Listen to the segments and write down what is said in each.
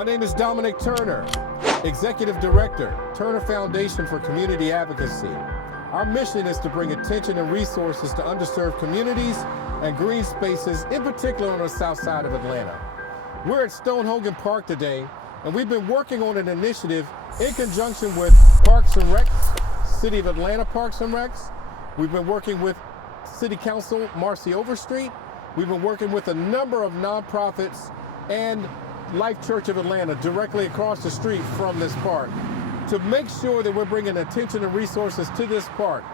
My name is Dominic Turner, Executive Director, Turner Foundation for Community Advocacy. Our mission is to bring attention and resources to underserved communities and green spaces, in particular on the south side of Atlanta. We're at Stone Hogan Park today, and we've been working on an initiative in conjunction with Parks and Recs, City of Atlanta Parks and Recs. We've been working with City Council Marcy Overstreet. We've been working with a number of nonprofits and Life Church of Atlanta directly across the street from this park to make sure that we're bringing attention and resources to this park.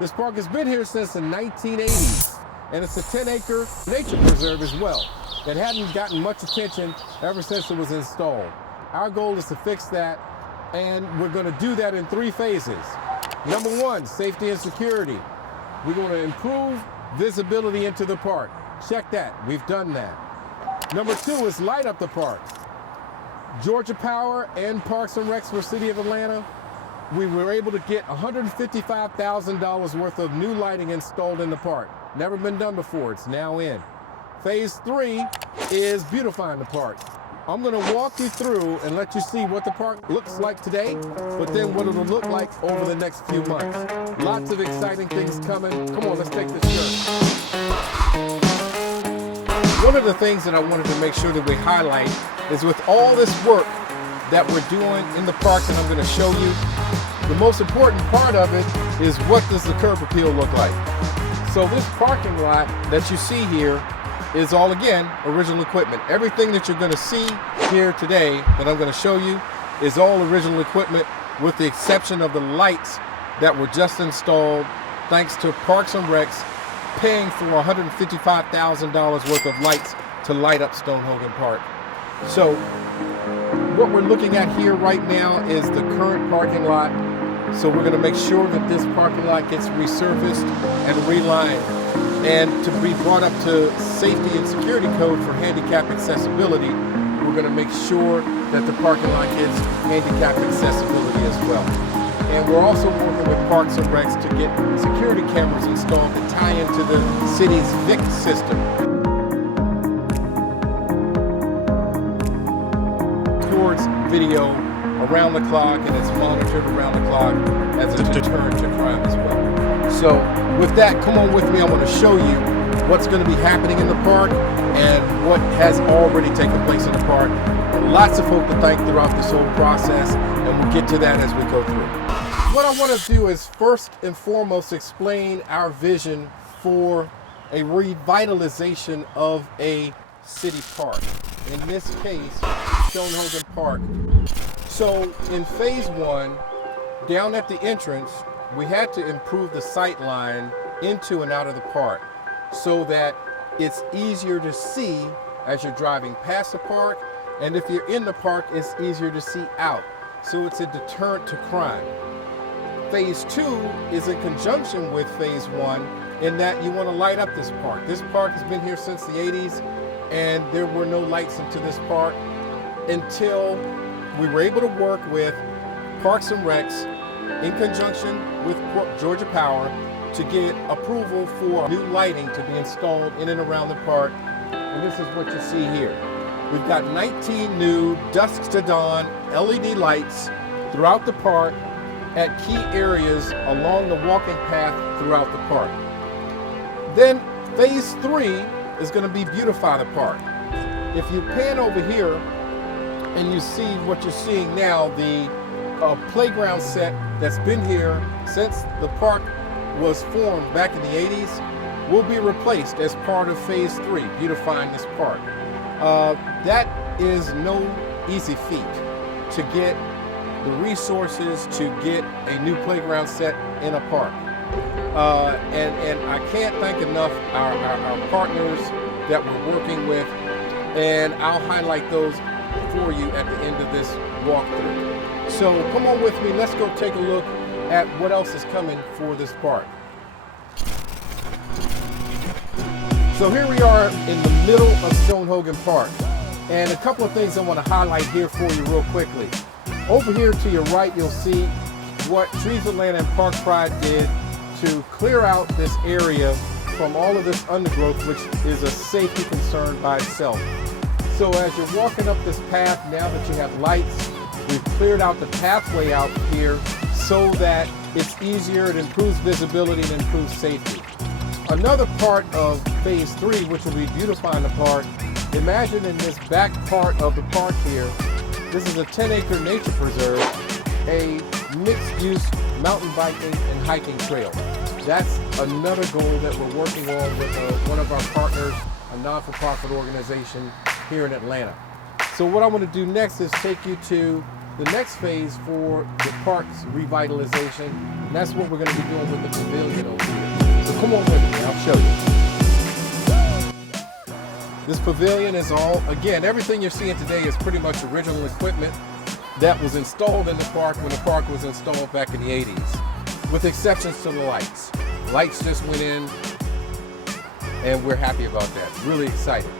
This park has been here since the 1980s, and it's a 10-acre nature preserve as well. It hadn't gotten much attention ever since it was installed. Our goal is to fix that, and we're going to do that in 3 phases. Number 1, safety and security. We're going to improve visibility into the park. Check that, we've done that. Number 2 is light up the parks. Georgia Power and Parks and Recs for City of Atlanta, we were able to get $155,000 worth of new lighting installed in the park. Never been done before, it's now in. Phase 3 is beautifying the park. I'm gonna walk you through and let you see what the park looks like today, but then what it'll look like over the next few months. Lots of exciting things coming. Come on, let's take this journey. One of the things that I wanted to make sure that we highlight is with all this work that we're doing in the park that I'm going to show you, the most important part of it is what does the curb appeal look like. So this parking lot that you see here is all, again, original equipment. Everything that you're going to see here today that I'm going to show you is all original equipment with the exception of the lights that were just installed thanks to Parks and Recs paying for $155,000 worth of lights to light up Stone Hogan Park. So what we're looking at here right now is the current parking lot. So we're going to make sure that this parking lot gets resurfaced and relined, and to be brought up to safety and security code for handicap accessibility. We're going to make sure that the parking lot gets handicap accessibility as well. And we're also working with Parks and Recs to get security cameras installed to tie into the city's VIC system. Towards video around the clock, and it's monitored around the clock as a deterrent to crime as well. So with that, come on with me. I want to show you what's going to be happening in the park and what has already taken place in the park. Lots of folk to thank throughout this whole process, and we'll get to that as we go through. What I want to do is first and foremost explain our vision for a revitalization of a city park. In this case, Stone Hogan Park. So in phase 1, down at the entrance, we had to improve the sight line into and out of the park so that it's easier to see as you're driving past the park, and if you're in the park, it's easier to see out. So it's a deterrent to crime. Phase 2 is in conjunction with phase 1 in that you want to light up this park. This park has been here since the 80s, and there were no lights into this park until we were able to work with Parks and Recs in conjunction with Georgia Power to get approval for new lighting to be installed in and around the park. And this is what you see here. We've got 19 new dusk to dawn LED lights throughout the park at key areas along the walking path throughout the park. Then phase 3 is going to be beautify the park. If you pan over here and you see what you're seeing now, the playground set that's been here since the park was formed back in the 80s will be replaced as part of phase 3, beautifying this park. That is no easy feat to get the resources to get a new playground set in a park. And I can't thank enough our partners that we're working with, and I'll highlight those for you at the end of this walkthrough. So come on with me, let's go take a look at what else is coming for this park. So here we are in the middle of Stone Hogan Park, and a couple of things I want to highlight here for you real quickly. Over here to your right, you'll see what Trees Atlanta and Park Pride did to clear out this area from all of this undergrowth, which is a safety concern by itself. So as you're walking up this path, now that you have lights, we've cleared out the pathway out here so that it's easier, it improves visibility, and improves safety. Another part of phase 3, which will be beautifying the park, imagine in this back part of the park here, this is a 10-acre nature preserve, a mixed-use mountain biking and hiking trail. That's another goal that we're working on with one of our partners, a non-for-profit organization here in Atlanta. So what I want to do next is take you to the next phase for the park's revitalization, and that's what we're going to be doing with the pavilion over here. So come on with me, I'll show you. This pavilion is all, again, everything you're seeing today is pretty much original equipment that was installed in the park when the park was installed back in the 80s, with exceptions to the lights. Lights just went in, and we're happy about that, really excited.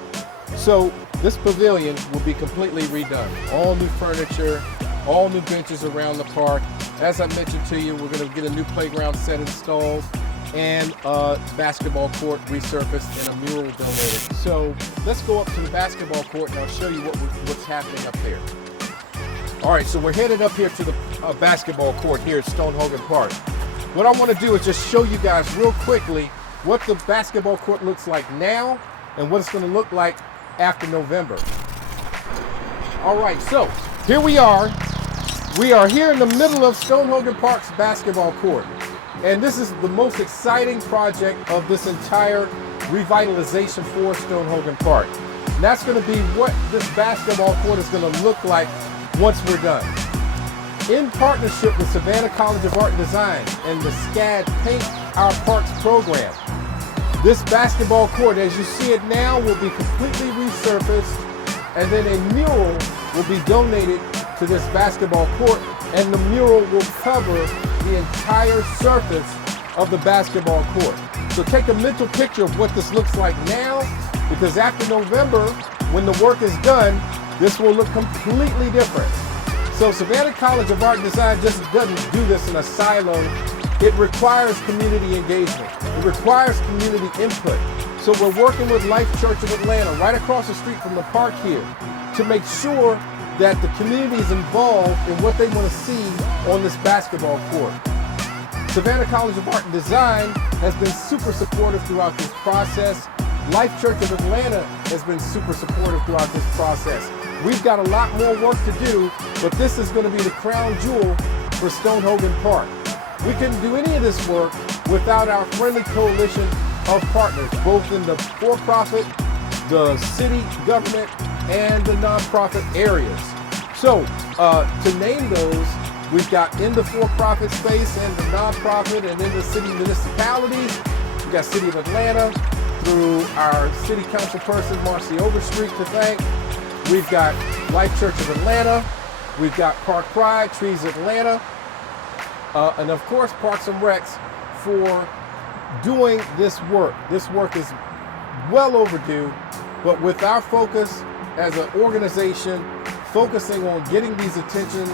So this pavilion will be completely redone. All new furniture, all new benches around the park. As I mentioned to you, we're going to get a new playground set installed and a basketball court resurfaced and a mural donated. So let's go up to the basketball court and I'll show you what's happening up there. All right, so we're headed up here to the basketball court here at Stone Hogan Park. What I want to do is just show you guys real quickly what the basketball court looks like now and what it's going to look like after November. All right, so here we are. We are here in the middle of Stone Hogan Park's basketball court. And this is the most exciting project of this entire revitalization for Stone Hogan Park. And that's going to be what this basketball court is going to look like once we're done. In partnership with Savannah College of Art and Design and the SCAD Paint Our Parks program, this basketball court, as you see it now, will be completely resurfaced, and then a mural will be donated to this basketball court, and the mural will cover the entire surface of the basketball court. So take a mental picture of what this looks like now, because after November, when the work is done, this will look completely different. So Savannah College of Art and Design just doesn't do this in a silo. It requires community engagement. It requires community input. So we're working with Life Church of Atlanta right across the street from the park here to make sure that the community is involved in what they want to see on this basketball court. Savannah College of Art and Design has been super supportive throughout this process. Life Church of Atlanta has been super supportive throughout this process. We've got a lot more work to do, but this is going to be the crown jewel for Stone Hogan Park. We couldn't do any of this work without our friendly coalition of partners, both in the for-profit, the city government, and the nonprofit areas. So to name those, we've got in the for-profit space and the nonprofit and in the city municipalities. We've got City of Atlanta through our city council person, Marcy Overstreet, to thank. We've got Life Church of Atlanta. We've got Park Pride, Trees Atlanta. And of course, Parks and Recs for doing this work. This work is well overdue, but with our focus as an organization, focusing on getting these attention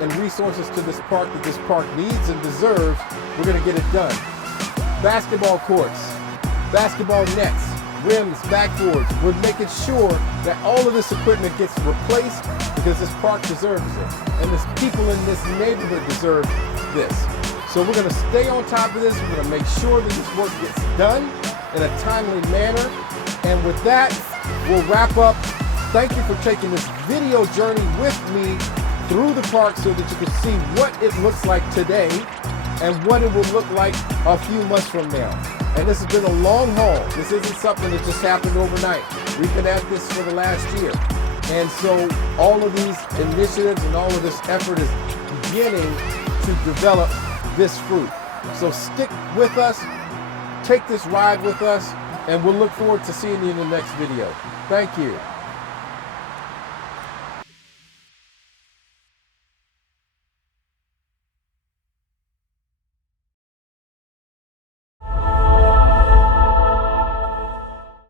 and resources to this park that this park needs and deserves, we're going to get it done. Basketball courts, basketball nets, rims, backboards. We're making sure that all of this equipment gets replaced because this park deserves it. And this people in this neighborhood deserve this. So we're going to stay on top of this. We're going to make sure that this work gets done in a timely manner. And with that, we'll wrap up. Thank you for taking this video journey with me through the park so that you can see what it looks like today and what it will look like a few months from now. And this has been a long haul. This isn't something that just happened overnight. We've been at this for the last year. And so all of these initiatives and all of this effort is beginning to develop this fruit. So stick with us, take this ride with us, and we'll look forward to seeing you in the next video. Thank you.